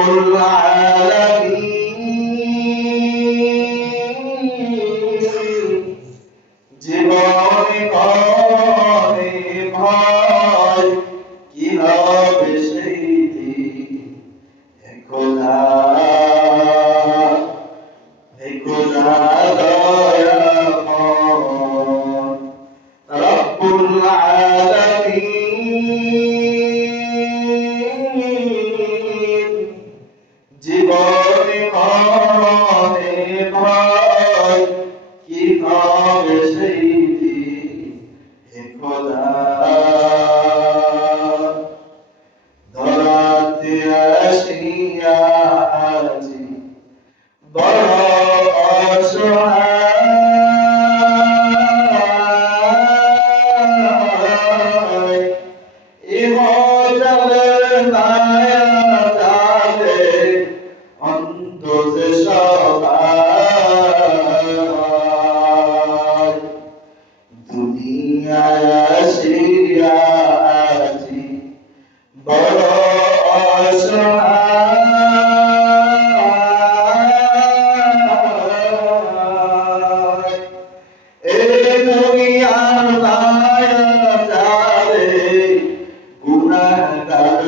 রব্বুল আজি বড়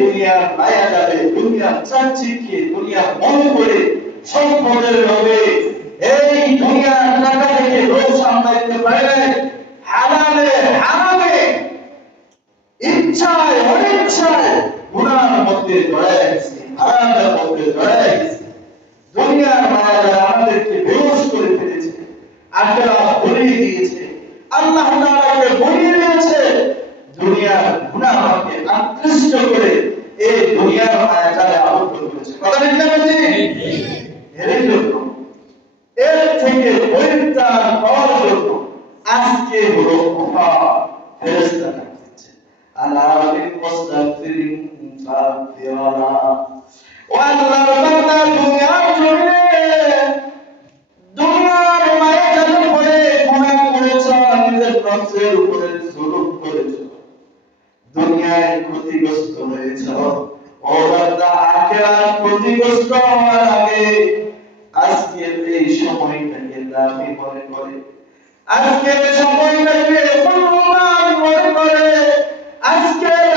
দুনিয়ার মায়া যাবে দুনিয়া চাচ্ছিকে দুনিয়া মন করে সম্পদের লোভে এই দুনিয়ার টাকা থেকে লোভ সামলাইতে পারলে হালালে হারামে, ইচ্ছায়, অনিচ্ছায় গুণার মধ্যে জড়ায় গেছে, হারামের মধ্যে জড়ায় গেছে। দুনিয়ার মায়া আমাদেরকে বেহোশ করে ফেলেছে আখেরা ভুলিয়ে দিয়েছে। আল্লাহ দুনিয়ার গুনাহকে আকৃষ্ট করে এই দুনিয়ার মায়া জালে আবদ্ধ করেছে কথা ঠিক না বেশি এর জন্য এর থেকে পরিত্রাণ পাওয়ার জন্য আজকে হলো মহা দুনিয়ায় ক্ষতিগ্রস্ত হয়েছ। ও ক্ষতিগ্রস্ত হওয়ার আগে আজকের এই সময়টাকে মনে করে আজকের সময়টাকে মনে করে আজকের